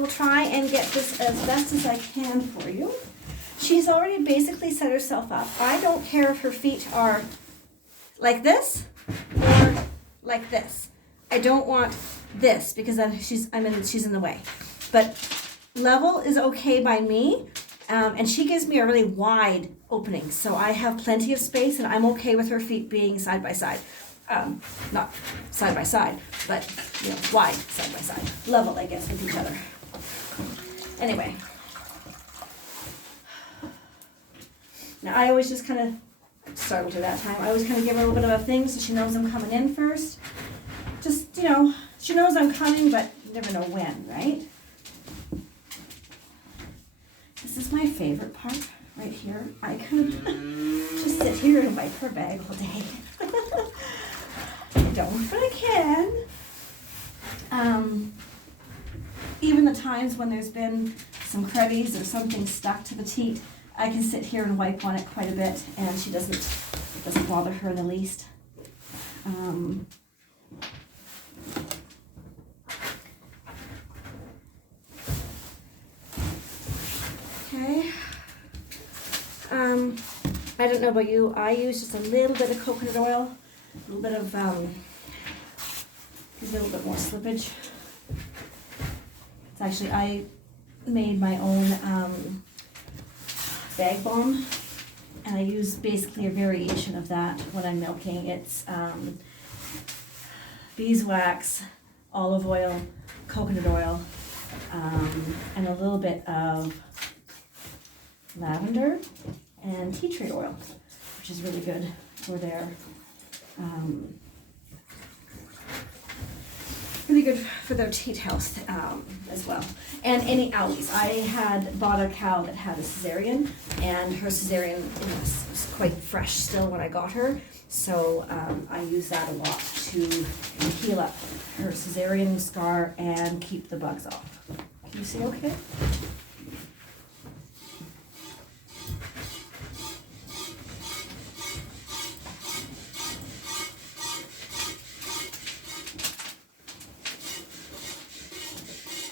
will try and get this as best as I can for you. She's already basically set herself up. I don't care if her feet are like this or like this. I don't want this because then she's in the way. But level is okay by me, and she gives me a really wide opening, so I have plenty of space, and I'm okay with her feet being side by side. Not side by side, but wide side by side, level, I guess, with each other. Anyway, now I always just kind of startled her that time. I always kind of give her a little bit of a thing so she knows I'm coming in first. Just she knows I'm coming, but you never know when, right? This is my favorite part right here. I could just sit here and wipe her bag all day. I don't, but I can. Even the times when there's been some cruddies or something stuck to the teat, I can sit here and wipe on it quite a bit, and it doesn't bother her in the least. Okay. I don't know about you. I use just a little bit of coconut oil, a little bit of gives it a little bit more slippage. It's actually, I made my own bag balm, and I use basically a variation of that when I'm milking. It's beeswax, olive oil, coconut oil, and a little bit of lavender and tea tree oil, which is really good for their teat health as well. And any owies. I had bought a cow that had a cesarean, and her cesarean was quite fresh still when I got her, so I use that a lot to heal up her cesarean scar and keep the bugs off. Can you see okay?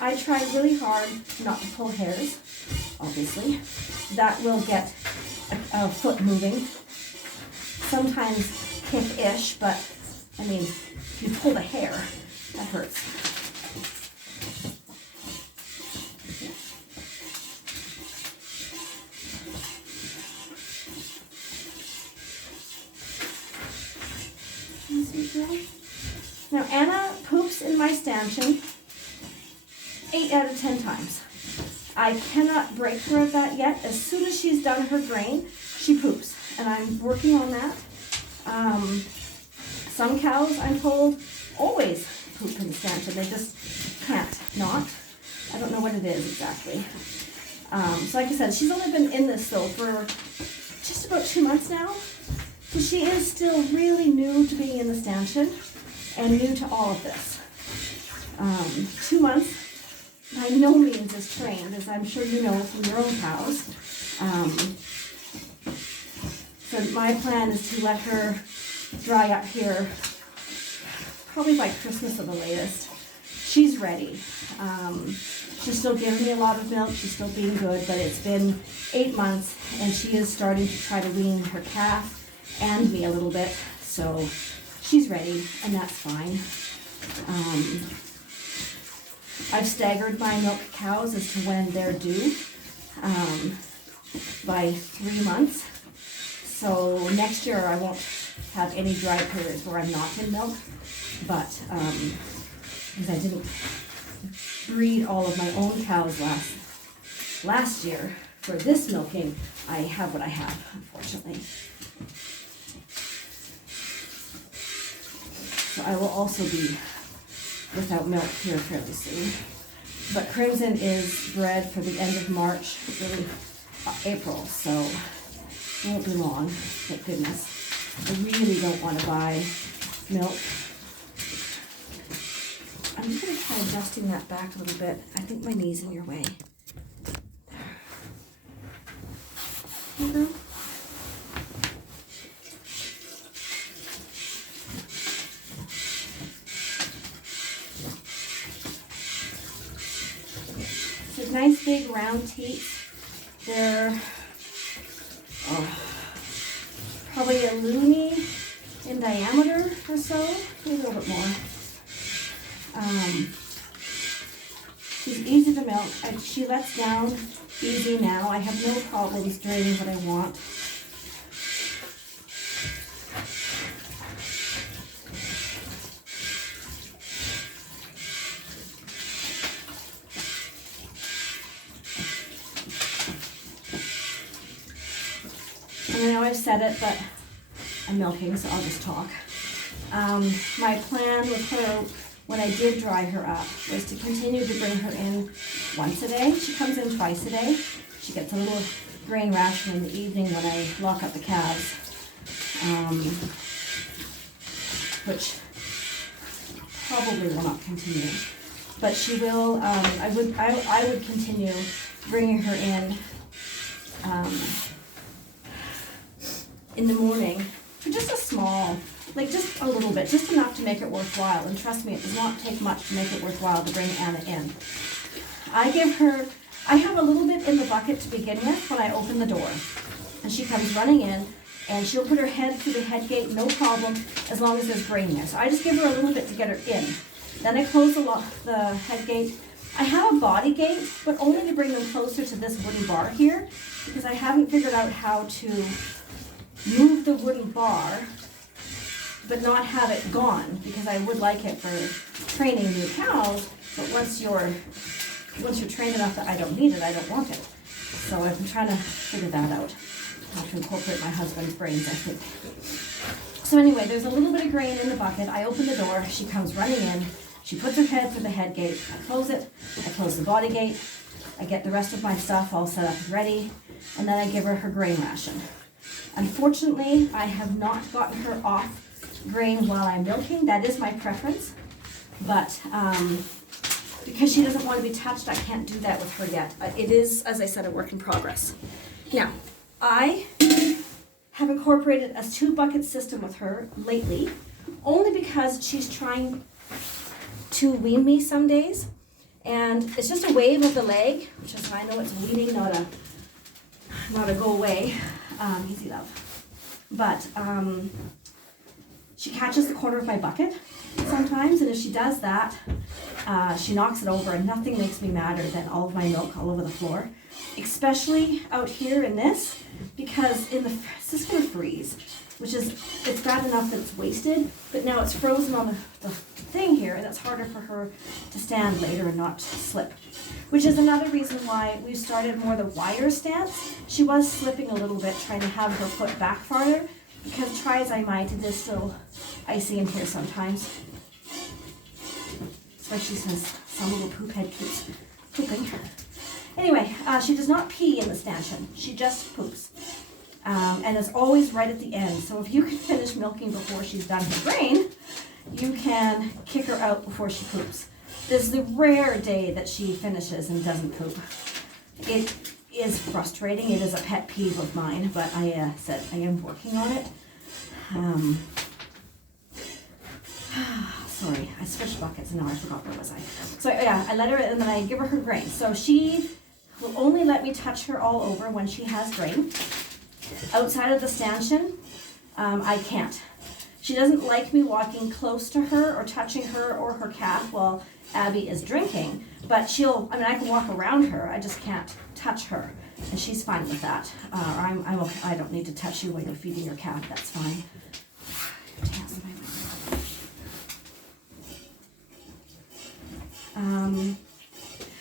I try really hard not to pull hairs, obviously. That will get a foot moving. Sometimes kick-ish, but I mean, if you pull the hair, that hurts. Now Anna poops in my stanchion 8 out of 10 times. I cannot break her at that yet. As soon as she's done her grain, she poops, and I'm working on that. Some cows, I'm told, always poop in the stanchion. They just can't not. I don't know what it is exactly. So like I said, she's only been in this though for just about 2 months now. So she is still really new to being in the stanchion and new to all of this. 2 months by no means is trained, as I'm sure you know from your own cows. So my plan is to let her dry up here probably by Christmas at the latest. She's ready. She's still giving me a lot of milk. She's still being good, but it's been 8 months, and she is starting to try to wean her calf and me a little bit. So she's ready, and that's fine. I've staggered my milk cows as to when they're due by 3 months. So next year I won't have any dry periods where I'm not in milk, but because I didn't breed all of my own cows last year for this milking, I have what I have, unfortunately. So I will also be without milk here fairly soon. But Crimson is bred for the end of March, really April, so it won't be long, thank goodness. I really don't want to buy milk. I'm just going to try adjusting that back a little bit. I think my knee's in your way. There you go. nice big round teats. They're probably a loonie in diameter or so, maybe a little bit more. She's easy to milk. She lets down easy now. I have no problems draining what I want. And I know I've said it, but I'm milking, so I'll just talk. My plan with her, when I did dry her up, was to continue to bring her in once a day. She comes in twice a day. She gets a little grain ration in the evening when I lock up the calves, which probably will not continue. But she will. I would continue bringing her in the morning for just a small, like just a little bit, just enough to make it worthwhile. And trust me, it does not take much to make it worthwhile to bring Anna in. I have a little bit in the bucket to begin with when I open the door. And she comes running in, and she'll put her head through the head gate, no problem, as long as there's grain there. So I just give her a little bit to get her in. Then I close the head gate. I have a body gate, but only to bring them closer to this wooden bar here, because I haven't figured out how to move the wooden bar but not have it gone, because I would like it for training new cows, but once you're trained enough that I don't need it, I don't want it. So I've been trying to figure that out, how to incorporate my husband's brains, I think. So anyway, there's a little bit of grain in the bucket. I open the door, she comes running in, she puts her head through the head gate, I close it, I close the body gate, I get the rest of my stuff all set up and ready, and then I give her her grain ration. Unfortunately, I have not gotten her off grain while I'm milking. That is my preference, but because she doesn't want to be touched, I can't do that with her yet. It is, as I said, a work in progress. Now, I have incorporated a 2-bucket system with her lately, only because she's trying to wean me some days, and it's just a wave of the leg, which is, I know it's weaning, not a go away. Easy love. But she catches the corner of my bucket sometimes, and if she does that, she knocks it over, and nothing makes me madder than all of my milk all over the floor, especially out here in this, because it's just going to freeze, which is, it's bad enough that it's wasted, but now it's frozen on the thing here, and it's harder for her to stand later and not slip. Which is another reason why we've started more the wire stance. She was slipping a little bit, trying to have her foot back farther, because try as I might, it is still icy in here sometimes. Especially since some little poop head keeps pooping. Anyway, she does not pee in the stanchion. She just poops. And it's always right at the end. So if you can finish milking before she's done her grain, you can kick her out before she poops. There's the rare day that she finishes and doesn't poop. It is frustrating. It is a pet peeve of mine, but I said I am working on it. Sorry, I switched buckets and now I forgot where was I. So yeah, I let her and then I give her grain. So she will only let me touch her all over when she has grain. Outside of the stanchion, I can't. She doesn't like me walking close to her or touching her or her calf while Abby is drinking, but I can walk around her, I just can't touch her, and she's fine with that. I'm okay. I don't need to touch you when you're feeding your calf, that's fine.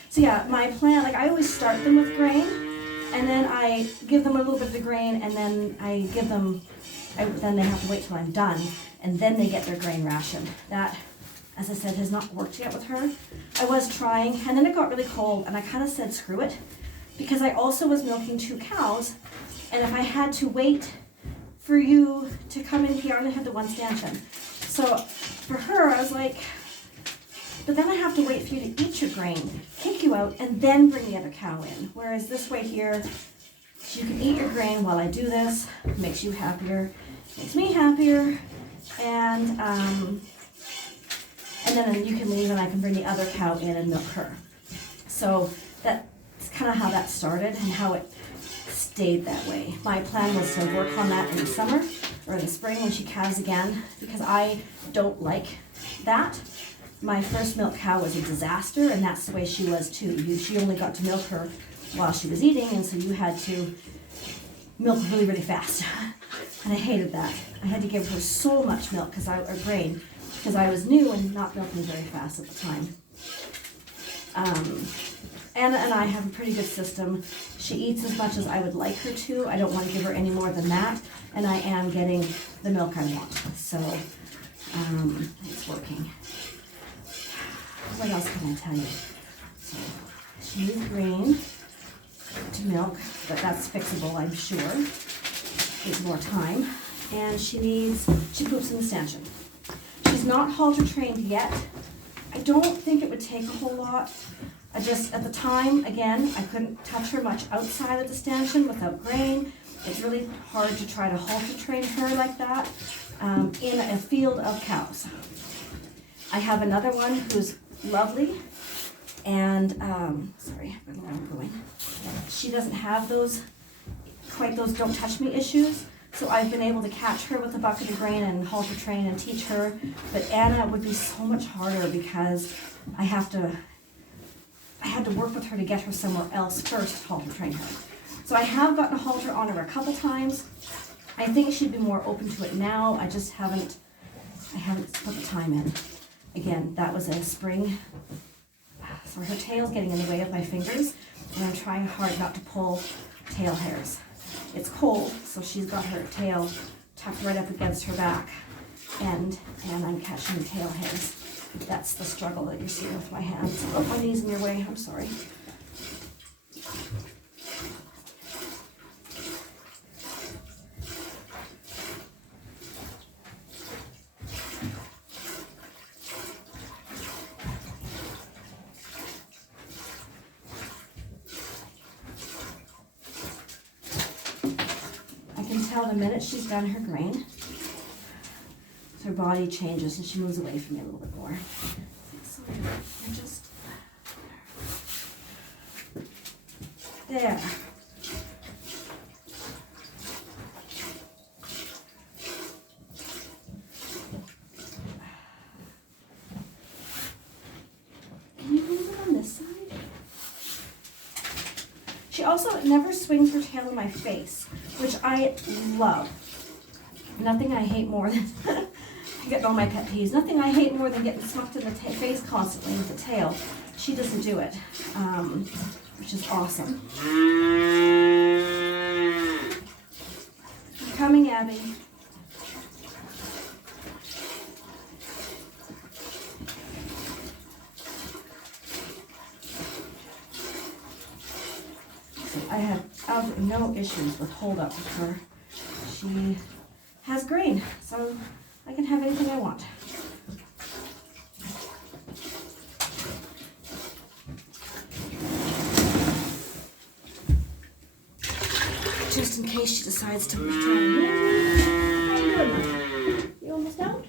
So yeah, my plan, like I always start them with grain, and then I give them a little bit of the grain, and then then they have to wait till I'm done, and then they get their grain ration. That, as I said, has not worked yet with her. I was trying, and then it got really cold, and I kind of said screw it, because I also was milking 2 cows, and if I had to wait for you to come in here, I only had the 1 stanchion. So for her, I was like, but then I have to wait for you to eat your grain, kick you out, and then bring the other cow in. Whereas this way here, you can eat your grain while I do this. It makes you happier, makes me happier, and then you can leave and I can bring the other cow in and milk her. So that kind of how that started and how it stayed that way. My plan was to work on that in the summer or in the spring when she calves again, because I don't like that. My first milk cow was a disaster, and that's the way she was too. She only got to milk her while she was eating, and so you had to milk really, really fast. And I hated that. I had to give her so much milk or grain, because I was new and not milking very fast at the time. Anna and I have a pretty good system. She eats as much as I would like her to. I don't want to give her any more than that, and I am getting the milk I want. So it's working. What else can I tell you? So she needs grain to milk, but that's fixable, I'm sure. Needs more time. And she poops in the stanchion. She's not halter trained yet. I don't think it would take a whole lot. At the time, again, I couldn't touch her much outside of the stanchion without grain. It's really hard to try to halter train her like that in a field of cows. I have another one who's lovely, and sorry, I don't know where I'm going. She doesn't have quite those don't touch me issues, so I've been able to catch her with a bucket of grain and halter train and teach her. But Anna would be so much harder because I had to work with her to get her somewhere else first to halter train her. So I have gotten a halter on her a couple times. I think she'd be more open to it now. I haven't put the time in. Again, that was a spring. So her tail's getting in the way of my fingers, and I'm trying hard not to pull tail hairs. It's cold, so she's got her tail tucked right up against her back end, and I'm catching tail hairs. That's the struggle that you're seeing with my hands. Oh, my knee's in your way, I'm sorry. I can tell the minute she's done her grain, her body changes and she moves away from me a little bit more. So you're just there. Can you move it on this side? She also never swings her tail in my face, which I love. Nothing I hate more than getting all my pet peeves. Nothing I hate more than getting smucked in the face constantly with the tail. She doesn't do it, which is awesome. I'm coming, Abby. I have no issues with hold up with her. She has grain, so I can have anything I want. Just in case she decides to try and move. How you doing? You almost out?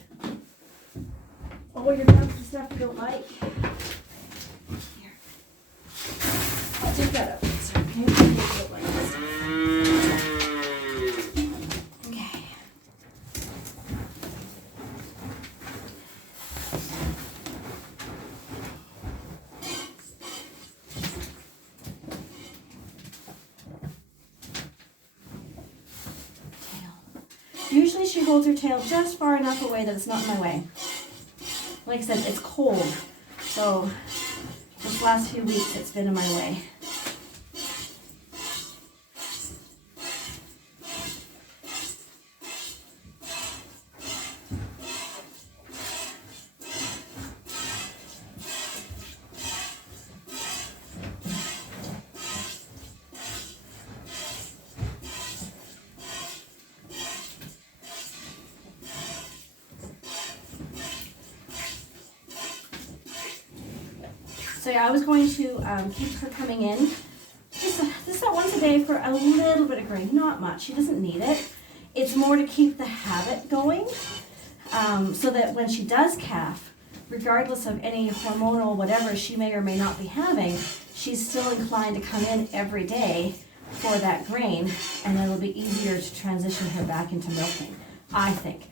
Oh, you're down for stuff you don't like. Here. I'll take that up. Sorry, can you take it like this? Okay. Usually she holds her tail just far enough away that it's not in my way. Like I said, it's cold, so this last few weeks it's been in my way. So yeah, I was going to keep her coming in just once a day for a little bit of grain, not much. She doesn't need it. It's more to keep the habit going, so that when she does calf, regardless of any hormonal whatever she may or may not be having, she's still inclined to come in every day for that grain, and it'll be easier to transition her back into milking, I think.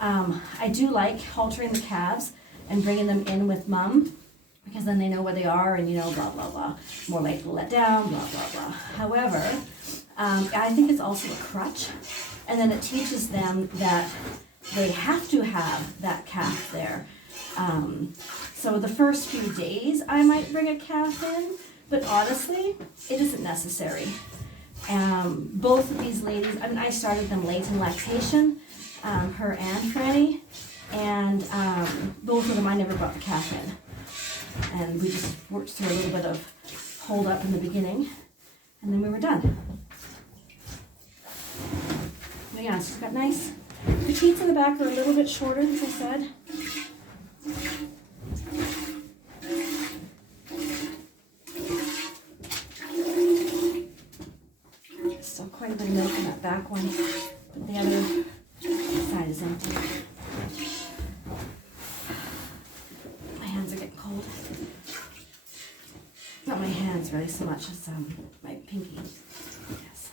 I do like haltering the calves and bringing them in with mom, because then they know where they are and, you know, blah, blah, blah. More likely to let down, blah, blah, blah. However, I think it's also a crutch, and then it teaches them that they have to have that calf there. So the first few days I might bring a calf in, but honestly, it isn't necessary. Both of these ladies, I mean, I started them late in lactation, her and Franny, and both of them I never brought the calf in. And we just worked through a little bit of hold up in the beginning, and then we were done. But yeah, she's got nice, the teats in the back are a little bit shorter, as I said. Still quite a bit of milk in that back one, but the other side is empty. My hands are getting cold. Not my hands really so much as my pinky. Yes.